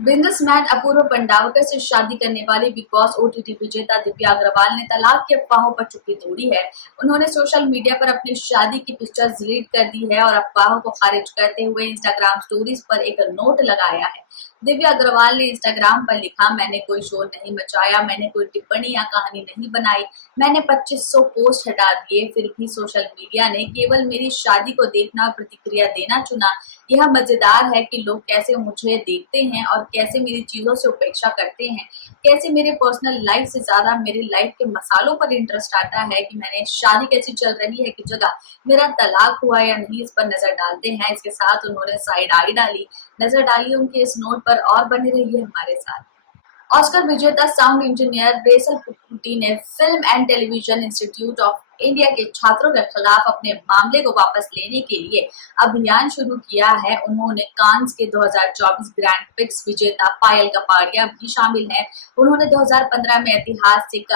Businessman अपूर्व पंडावकर से शादी करने वाली बिग बॉस ओटीटी विजेता दिव्या अग्रवाल ने तलाक की अफवाहों पर चुप्पी तोड़ी है। उन्होंने सोशल मीडिया पर अपनी शादी की पिक्चर्स डिलीट कर दी है और अफवाहों को खारिज करते हुए इंस्टाग्राम स्टोरीज पर एक नोट लगाया है। दिव्या अग्रवाल ने इंस्टाग्राम पर लिखा, मैंने कोई शोर नहीं मचाया, मैंने कोई टिप्पणी या कहानी नहीं बनाई, मैंने 2500 पोस्ट हटा दिए, फिर भी सोशल मीडिया ने केवल मेरी शादी को देखना और प्रतिक्रिया देना चुना। यह मजेदार है कि लोग कैसे मुझे देखते हैं और कैसे मेरी चीजों से उपेक्षा करते हैं, कैसे मेरे पर्सनल लाइफ से ज्यादा मेरी लाइफ के मसालों पर इंटरेस्ट आता है कि मैंने शादी कैसी चल रही है की जगह मेरा तलाक हुआ या नहीं इस पर नजर डालते हैं। इसके साथ उन्होंने साइड आई डाली, नजर डाली उनके इस नोट पर और बने रहिए हमारे साथ। ऑस्कर विजेता साउंड इंजीनियर रेसल पुट्टी ने film and television institute of India के छात्रों के खिलाफ अपने मामले को वापस लेने के लिए अभियान शुरू किया है। उन्होंने कांस के 2024 ग्रैंड प्रिक्स विजेता पायल कपाड़िया भी शामिल है। उन्होंने 2015 में ऐतिहासिक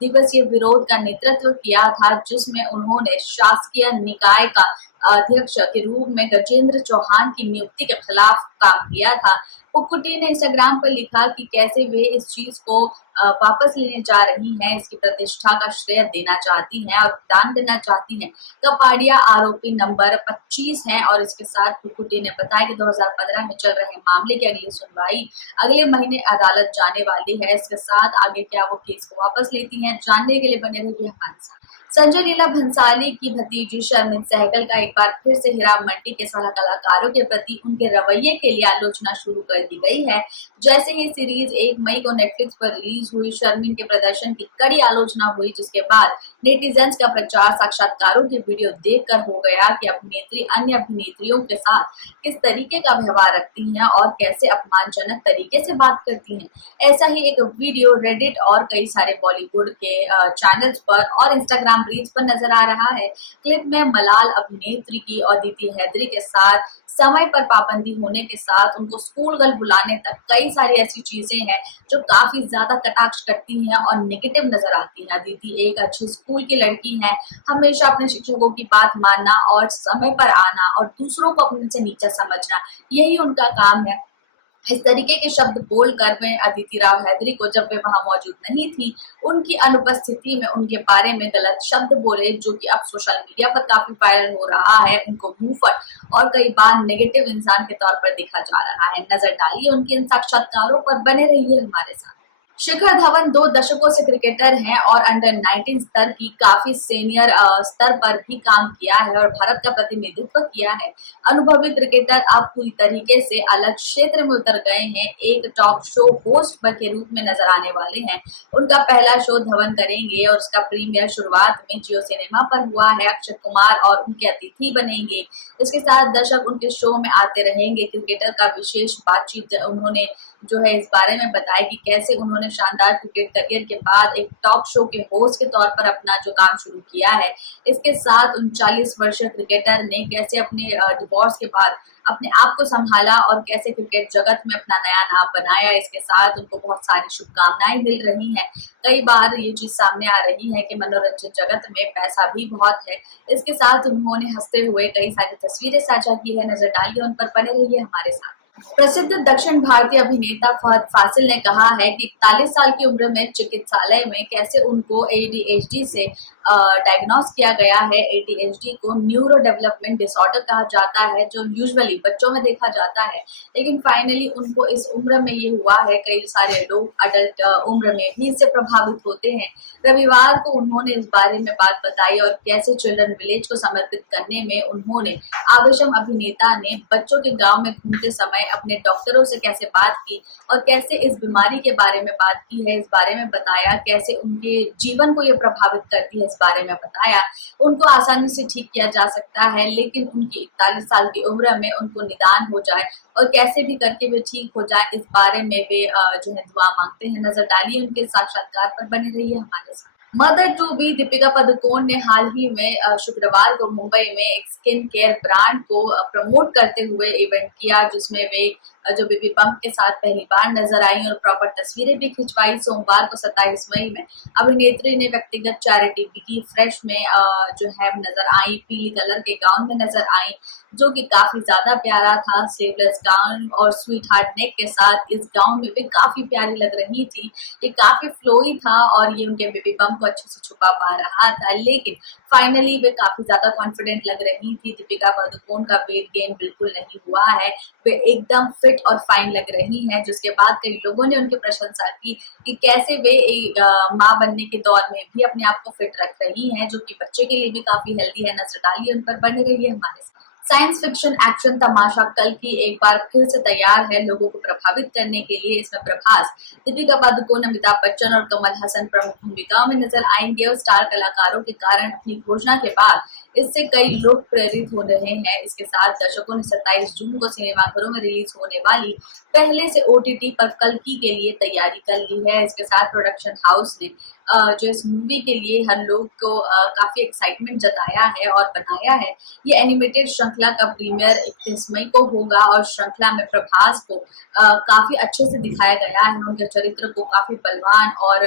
दिवसीय विरोध का नेतृत्व किया था, जिसमें उन्होंने शासकीय निकाय का अध्यक्ष के रूप में गजेंद्र चौहान की नियुक्ति के खिलाफ काम किया था। पुक्कुटी ने इंस्टाग्राम पर लिखा कि कैसे वे इस चीज को वापस लेने जा रही हैं, इसकी प्रतिष्ठा का श्रेय देना चाहती हैं और दान देना चाहती हैं। कपाड़िया आरोपी नंबर 25 हैं और इसके साथ पुक्कुटी ने बताया कि 2015 में चल रहे मामले की अगली सुनवाई अगले महीने अदालत जाने वाली है। इसके साथ आगे क्या वो केस को वापस लेती हैं, जानने के लिए बने रहिए हमारे साथ। संजय लीला भंसाली की भतीजी शर्मिन सहगल का एक बार फिर से हीरा मंडी के सह कलाकारों के प्रति उनके रवैये के लिए आलोचना शुरू कर दी गई है। जैसे ही सीरीज 1 मई को नेटफ्लिक्स पर रिलीज हुई, शर्मिन के प्रदर्शन की कड़ी आलोचना हुई, जिसके बाद नेटिजन्स का प्रचार साक्षात्कारों की वीडियो देखकर हो गया कि अभिनेत्री अन्य अभिनेत्रियों के साथ किस तरीके का व्यवहार रखती हैं और कैसे अपमानजनक तरीके से बात करती हैं। ऐसा ही एक वीडियो रेडिट और कई सारे बॉलीवुड के चैनल्स पर और इंस्टाग्राम रील्स पर नजर आ रहा है। क्लिप में मलाल अभिनेत्री की अदिति हैदरी के साथ समय पर पाबंदी होने के साथ उनको स्कूल गर्ल बुलाने तक कई सारी ऐसी चीजें हैं जो काफी ज्यादा कटाक्ष करती हैं और नेगेटिव नजर आती हैं। अदिति एक अच्छी स्कूल की लड़की है, हमेशा अपने शिक्षकों की बात मानना और समय पर आना और दूसरों को अपने से नीचा समझना, यही उनका काम है। इस तरीके के शब्द बोलकर वे अदिति राव हैदरी को, जब वे वहां मौजूद नहीं थी, उनकी अनुपस्थिति में उनके बारे में गलत शब्द बोले, जो कि अब सोशल मीडिया पर काफी वायरल हो रहा है। उनको मुंहफट और कई बार नेगेटिव इंसान के तौर पर देखा जा रहा है। नजर डालिए उनके इन साक्षात्कारों पर, बने रहिए हमारे साथ। शिखर धवन 2 दशकों से क्रिकेटर हैं और अंडर 19 स्तर की काफी सीनियर स्तर पर भी काम किया है और भारत का प्रतिनिधित्व किया है। अनुभवी क्रिकेटर अब पूरी तरीके से अलग क्षेत्र में उतर गए हैं, एक टॉक शो होस्ट के रूप में नजर आने वाले हैं। उनका पहला शो धवन करेंगे और उसका प्रीमियर शुरुआत में जियो सिनेमा पर हुआ है। अक्षय कुमार और उनके अतिथि बनेंगे। इसके साथ दर्शक उनके शो में आते रहेंगे। क्रिकेटर का विशेष बातचीत उन्होंने जो है इस बारे में बताया कि कैसे उन्होंने शानदार क्रिकेट करियर के बाद एक टॉक शो के होस्ट के तौर पर अपना जो काम शुरू किया है। इसके साथ 39 वर्षीय क्रिकेटर ने कैसे अपने डिवोर्स के बाद अपने आप को संभाला और कैसे क्रिकेट जगत में अपना नया नाम बनाया। इसके साथ उनको बहुत सारी शुभकामनाएं मिल रही हैं। कई बार ये चीज सामने आ रही है कि मनोरंजन जगत में पैसा भी बहुत है। इसके साथ उन्होंने हंसते हुए कई सारी तस्वीरें साझा की है। नजर डालिए उन पर, बने रहिए हमारे साथ। प्रसिद्ध दक्षिण भारतीय अभिनेता फहद फासिल ने कहा है कि 41 साल की उम्र में चिकित्सालय में कैसे उनको एडीएचडी से डायग्नोस किया गया है। एडीएचडी को न्यूरो डेवलपमेंट डिसऑर्डर कहा जाता है, जो यूजुअली बच्चों में देखा जाता है, लेकिन फाइनली उनको इस उम्र में ये हुआ है। कई सारे लोग अडल्ट उम्र में भी इससे प्रभावित होते हैं। रविवार को उन्होंने इस बारे में बात बताई और कैसे चिल्ड्रन विलेज को समर्पित करने में उन्होंने आवेशम अभिनेता ने बच्चों के गांव में घूमते समय अपने डॉक्टरों से कैसे बात की और कैसे इस बीमारी के बारे में बात की है, इस बारे में बताया। कैसे उनके जीवन को ये प्रभावित करती है, इस बारे में बताया। उनको आसानी से ठीक किया जा सकता है, लेकिन उनकी 41 साल की उम्र में उनको निदान हो जाए और कैसे भी करके वे ठीक हो जाए, इस बारे में वे जो है दुआ मांगते हैं। नजर डालिए उनके साक्षात्कार पर, बने रहिए हमारे साथ। Mother to be Deepika Padukone ने हाल ही में शुक्रवार को मुंबई में एक स्किन केयर ब्रांड को प्रमोट करते हुए इवेंट किया, जिसमें वे जो बेबी बम्प के साथ पहली बार नजर आई और प्रॉपर तस्वीरें भी खिंचवाई। सोमवार को 27 मई में अभिनेत्री ने व्यक्तिगत चैरिटी बिकी फ्रेश में जो है नजर आई। पीली कलर के गाउन में नजर आई जो कि काफी ज्यादा प्यारा था। स्लीवलेस गाउन और स्वीट हार्ट नेक के साथ इस गाउन में भी काफी प्यारी लग रही थी। ये काफी फ्लोई था और ये उनके बेबी बम्प को अच्छे से छुपा पा रहा था, लेकिन फाइनली वे काफी ज्यादा कॉन्फिडेंट लग रही थी। दीपिका पादुकोण का वेट गेन बिल्कुल नहीं हुआ है, वे एकदम फिट और फाइन लग रही हैं, जिसके बाद कई लोगों ने उनकी प्रशंसा की कि कैसे वे एक माँ बनने के दौर में भी अपने आप को फिट रख रही हैं, जो कि बच्चे के लिए भी काफी हेल्दी है। नजर डालिए उन पर, बने रहिए हमारे साथ। साइंस फिक्शन एक्शन तमाशा कल की एक बार फिर से तैयार है लोगों को प्रभावित करने के लिए। इसमें प्रभास, दीपिका पादुकोण, अमिताभ बच्चन और कमल हसन प्रमुख भूमिकाओं में नजर आएंगे और स्टार कलाकारों के कारण अपनी घोषणा के बाद इससे कई लोग प्रेरित हो रहे हैं। इसके साथ दर्शकों ने 27 जून को सिनेमाघरों में रिलीज होने वाली पहले से ओटीटी पर कल्कि के लिए तैयारी कर ली है। इसके साथ प्रोडक्शन हाउस ने जो इस मूवी के लिए हर लोग को काफी एक्साइटमेंट जताया है और बनाया है। ये एनिमेटेड श्रृंखला का प्रीमियर 31 मई को होगा और श्रृंखला में प्रभास को काफी अच्छे से दिखाया गया है। उनके चरित्र को काफी बलवान और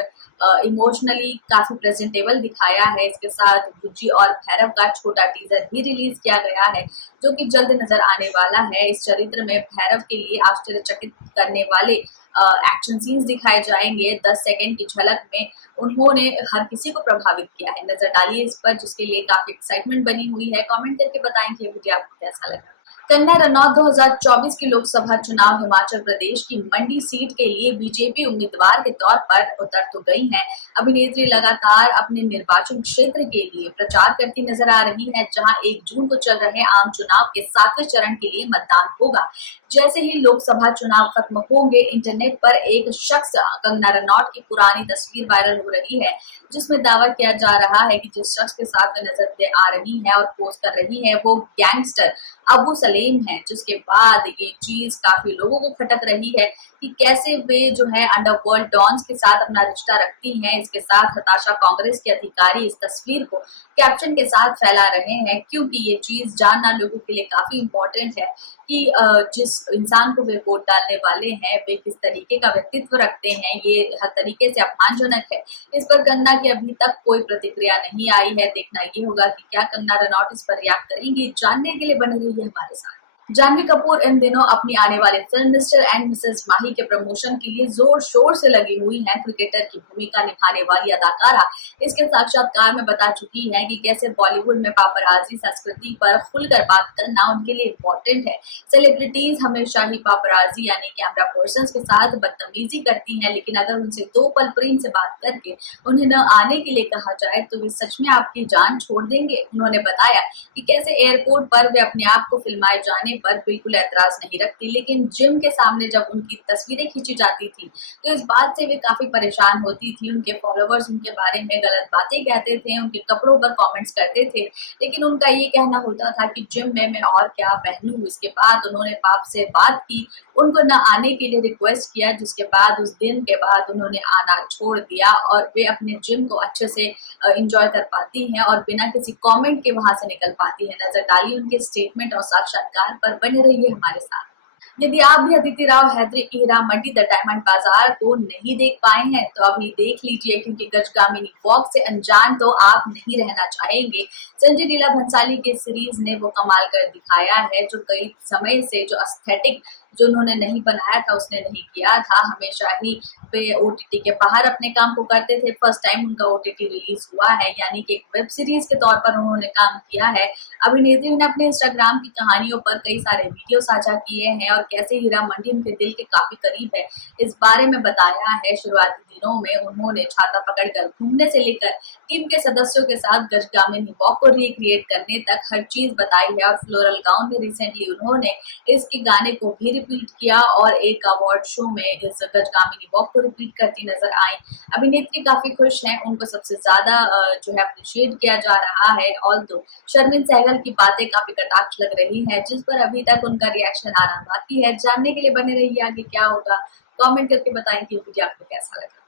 इमोशनली काफी प्रेजेंटेबल दिखाया है। इसके साथ गुज्जी और भैरव का छोटा टीजर भी रिलीज किया गया है जो कि जल्द नजर आने वाला है। इस चरित्र में भैरव के लिए आश्चर्यचकित करने वाले एक्शन सीन्स दिखाए जाएंगे। 10 सेकंड की झलक में उन्होंने हर किसी को प्रभावित किया है। नजर डालिए इस पर, जिसके लिए काफी एक्साइटमेंट बनी हुई है। कमेंट करके बताएं कि ये वीडियो आपको कैसा लगा। कंगना रनौत 2024 के लोकसभा चुनाव हिमाचल प्रदेश की मंडी सीट के लिए बीजेपी उम्मीदवार के तौर पर उतर तो गई हैं। अभिनेत्री लगातार अपने निर्वाचन क्षेत्र के लिए प्रचार करती नजर आ रही है, जहां 1 जून को चल रहे आम चुनाव के 7वें चरण के लिए मतदान होगा। जैसे ही लोकसभा चुनाव खत्म होंगे, इंटरनेट पर एक शख्स कंगना रनौत की पुरानी तस्वीर वायरल हो रही है, जिसमें दावा किया जा रहा है कि जिस शख्स के साथ वे नजर आ रही है और पोस्ट कर रही है वो गैंगस्टर अबू सलीम है। जिसके बाद ये चीज काफी लोगों को खटक रही है कि कैसे वे जो है अंडरवर्ल्ड डॉन्स के साथ अपना रिश्ता रखती हैं। इसके साथ हताशा कांग्रेस के अधिकारी इस तस्वीर को कैप्शन के साथ फैला रहे हैं, क्योंकि ये चीज जानना लोगों के लिए काफी इम्पोर्टेंट है कि जिस इंसान को वे वोट डालने वाले हैं वे किस तरीके का व्यक्तित्व रखते हैं। ये हर तरीके से अपमानजनक है। इस पर कंगना की अभी तक कोई प्रतिक्रिया नहीं आई है। देखना ये होगा कि क्या कंगना रनौत इस पर रिएक्ट करेंगी। जानने के लिए बने रहिए हमारे साथ। जानवी कपूर इन दिनों अपनी आने वाली फिल्म मिस्टर एंड मिसेस माही के प्रमोशन के लिए जोर शोर से लगी हुई हैं। क्रिकेटर की भूमिका निभाने वाली अदाकारा इसके साक्षात्कार में बता चुकी है कि कैसे बॉलीवुड में पापराजी संस्कृति पर खुलकर बात करना उनके लिए इम्पोर्टेंट है। सेलिब्रिटीज हमेशा ही पापराजी यानी कैमरा पर्संस के साथ बदतमीजी करती हैं, लेकिन अगर उनसे 2 पल प्रेम से बात करके उन्हें न आने के लिए कहा जाए तो वे सच में आपकी जान छोड़ देंगे। उन्होंने बताया कि कैसे एयरपोर्ट पर वे अपने आप को फिल्माए जाने पर बिल्कुल ऐतराज नहीं रखती, लेकिन जिम के सामने जब उनकी तस्वीरें खींची जाती थी तो इस बात से वे काफी परेशान होती थी। उनके फॉलोअर्स उनके बारे में गलत बातें कहते थे, उनके कपड़ों पर कमेंट्स करते थे, लेकिन उनका ये कहना होता था कि जिम में मैं और क्या पहनूं। इसके बाद उन्होंने पाप से बात की, उनको न आने के लिए रिक्वेस्ट किया, जिसके बाद उस दिन के बाद उन्होंने आना छोड़ दिया और वे अपने जिम को अच्छे से एंजॉय कर पाती हैं और बिना किसी कमेंट के वहां से निकल पाती हैं। नजर डालिए उनके स्टेटमेंट और साक्षात्कार पर, बने रहिए हमारे साथ। यदि आप भी अदिति राव हैदरी की हीरा मंडी द डायमंड बाजार को नहीं देख पाए हैं तो अभी देख लीजिए, क्योंकि गजगामिनी वॉक से अनजान तो आप नहीं रहना चाहेंगे। संजय लीला भंसाली के सीरीज ने वो कमाल कर दिखाया है जो कई समय से जो एस्थेटिक जो उन्होंने नहीं बनाया था उसने नहीं किया था। हमेशा ही वे ओटीटी के बाहर अपने काम को करते थे। फर्स्ट टाइम उनका ओटीटी रिलीज हुआ है, यानी कि एक वेब सीरीज के तौर पर उन्होंने काम किया है। अभिनेत्री ने अपने इंस्टाग्राम की कहानियों पर कई सारे वीडियो साझा किए हैं और कैसे हीरा मंडी उनके दिल के काफी करीब है इस बारे में बताया है। शुरुआती दिनों में उन्होंने छाता पकड़कर घूमने से लेकर टीम के सदस्यों के साथ गजगामिनी वॉक को रिक्रिएट करने तक हर चीज बताई है और फ्लोरल गाउन में रिसेंटली उन्होंने इसके गाने को भी रिपीट किया और एक अवार्ड शो में इस गजगामिनी वॉक को रिपीट करती नजर आई। अभिनेत्री काफी खुश हैं, उनको सबसे ज्यादा जो है अप्रिशिएट किया जा रहा है। ऑल्दो शर्मिन सहगल की बातें काफी कटाक्ष लग रही है, जिस पर अभी तक उनका रिएक्शन आना बाकी है। जानने के लिए बने रहिए आगे क्या होगा। कमेंट करके बताएं कि वीडियो आपको कैसा लगा।